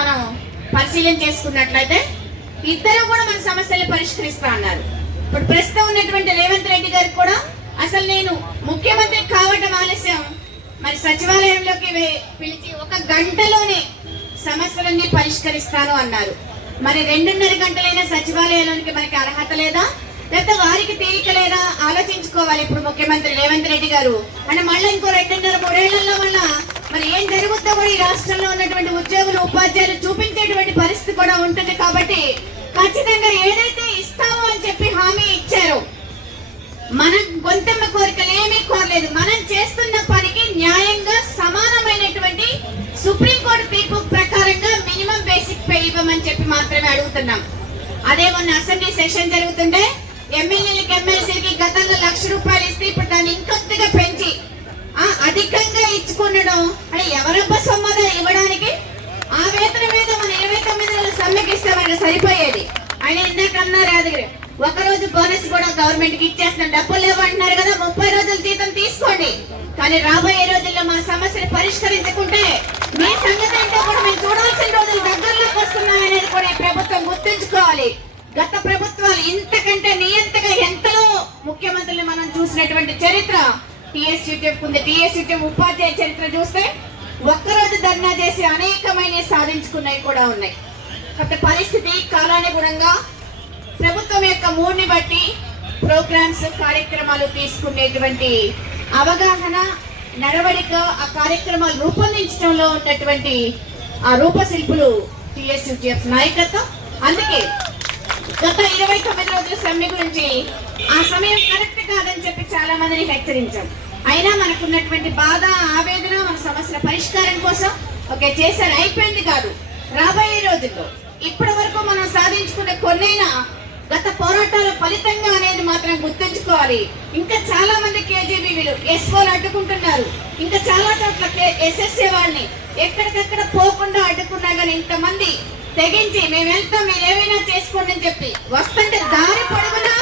మనం పరిశీలన చేసుకున్నట్లయితే ఇద్దరు కూడా మన సమస్యలు పరిష్కరిస్తా అన్నారు. ఇప్పుడు ప్రస్తుతం ఉన్నటువంటి రేవంత్ రెడ్డి గారికి కూడా అసలు నేను ముఖ్యమంత్రి కావడం ఆలస్యం, మరి సచివాలయంలోకి పిలిచి 1 గంటలోనే సమస్యలన్నీ పరిష్కరిస్తాను అన్నారు. మరి 2.5 గంటలైనా సచివాలయంలోనికి మనకి అర్హత లేదా, లేకపోతే వారికి తీరిక లేదా ఆలోచించుకోవాలి. ఇప్పుడు ముఖ్యమంత్రి రేవంత్ రెడ్డి గారు అంటే మళ్ళీ ఇంకో 2.5-3 ఏళ్లలో వల్ల మరి ఏం జరుగుతుందో కూడా ఈ రాష్ట్రంలో ఉన్నటువంటి ఉద్యోగులు ఉపాధ్యాయులు చూపించేటువంటి పరిస్థితి కూడా ఉంటుంది. కాబట్టి ఖచ్చితంగా ఏదైతే ఇస్తామో అని చెప్పి హామీ ఇచ్చారో, మనం గొంతెమ్మ కోరికలు ఏమీ కోరలేదు, మనం చేస్తున్న పనికి న్యాయంగా సమానమైనటువంటి సుప్రీంకోర్టు తీర్పు ప్రకారంగా మినిమం బేసిక్ పే ఇవ్వమని చెప్పి మాత్రమే అడుగుతున్నాం. అదే మొన్న అసెంబ్లీ సెషన్ జరుగుతుంటే ఎమ్మెల్యేలకి ఎమ్మెల్సీలకి గతంలో 1,00,000 రూపాయలు ఇస్తే ఇప్పుడు దాన్ని ఇంకొద్దిగా పెంచి అధికంగా ఇచ్చుకునడం అంటే ఎవరబ్బ సొమ్మద ఇవ్వడానికి? ఆ వేతనం మీద మన 29 రోజులు సమ్మెకి ఇస్తే మనకి సరిపోయేది. ఆయన ఇందాక అన్నారు యాదగిరి, 1 రోజు బోనస్ కూడా గవర్నమెంట్ కి ఇచ్చేస్తున్నాం, డబ్బులు లేవంటున్నారు కదా, 30 రోజుల జీతం తీసుకోండి. కానీ రాబోయే రోజుల్లో మా సమస్యను పరిష్కరించుకుంటే మీ సంగతి అంటే కూడా మేము చూడాల్సిన రోజులు దగ్గరలోకి వస్తున్నాయనేది కూడా ఈ ప్రభుత్వం గుర్తుంచుకోవాలి. గత ప్రభుత్వాలు ఇంతకంటే నియంతగా ఎంతలో ముఖ్యమంత్రులు మనం చూసినటువంటి చరిత్ర టీఎస్యూటీఎఫ్ ఉంది. టీఎస్యూటీఎఫ్ ఉపాధ్యాయ చరిత్ర చూస్తే 1 రోజు ధర్నా చేసి అనేకమైన సాధించుకున్నవి కూడా ఉన్నాయి. కాబట్టి పరిస్థితి కాలానుగుణంగా ప్రభుత్వం యొక్క మూడ్ని బట్టి ప్రోగ్రామ్స్ కార్యక్రమాలు తీసుకునేటువంటి అవగాహన నడవడిక, ఆ కార్యక్రమాలు రూపొందించడంలో ఉన్నటువంటి ఆ రూపశిల్పులు టీఎస్యూటీఎఫ్ నాయకత్వం. అందుకే గత 29 రోజుల సమ్మె గురించి ఆ సమయం కరెక్ట్ కాదని చెప్పి చాలా మందిని హెచ్చరించాం. అయినా మనకున్నటువంటి బాధ, ఆవేదన, మన సమస్యల పరిష్కారం కోసం ఓకే చేశారు, అయిపోయింది కాదు. రాబోయే రోజుల్లో ఇప్పటి వరకు మనం సాధించుకున్న కొన్నైనా గత పోరాటాల ఫలితంగా అనేది మాత్రం గుర్తుంచుకోవాలి. ఇంకా చాలా మంది కేజీబీలు ఎస్ఓలు అడ్డుకుంటున్నారు, ఇంకా చాలా చోట్ల ఎస్ఎస్ఏ వాళ్ళని ఎక్కడికక్కడ పోకుండా అడ్డుకున్నా కానీ ఇంతమంది తెగించి మేము వెళ్తాం మీరు ఏమైనా చేసుకోండి అని చెప్పి వస్తుంటే దారి పొడవునా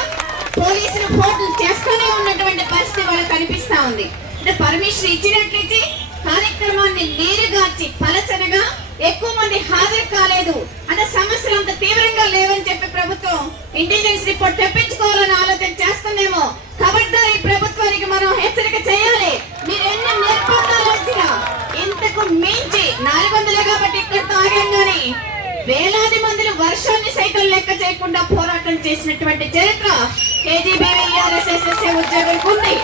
పోలీసులు ఫోటోలు చేస్తూనే ఉన్నటువంటి పరిస్థితి వాళ్ళకి కనిపిస్తా ఉంది. అంటే పర్మిషన్ ఇచ్చినట్లయితే కార్యక్రమాన్ని నీరుగార్చి పలచనగా ఎక్కువ మంది హాజరు కాలేదు అంటే సమస్యలు అంత తీవ్రంగా లేవని చెప్పి ప్రభుత్వం ఇంటెలిజెన్స్ రిపోర్ట్ తెప్పించుకోవాలని ఆలోచన చేస్తుందేమో. కాబట్టి ఈ ప్రభుత్వానికి మనం హెచ్చరిక చేయాలి. మీరు ఎన్ని నిర్బంధాలు వచ్చినా ఇంతకు మించి 400 కాబట్టి ఇక్కడితో ఆగాం కానీ వేలాది మందిని వర్షాన్ని సైతం లెక్క చేయకుండా పోరాటం చేసినటువంటి చరిత్ర కేజీబీవీ ఆర్ఎస్ఎస్ ఉద్యోగులకు ఉంది.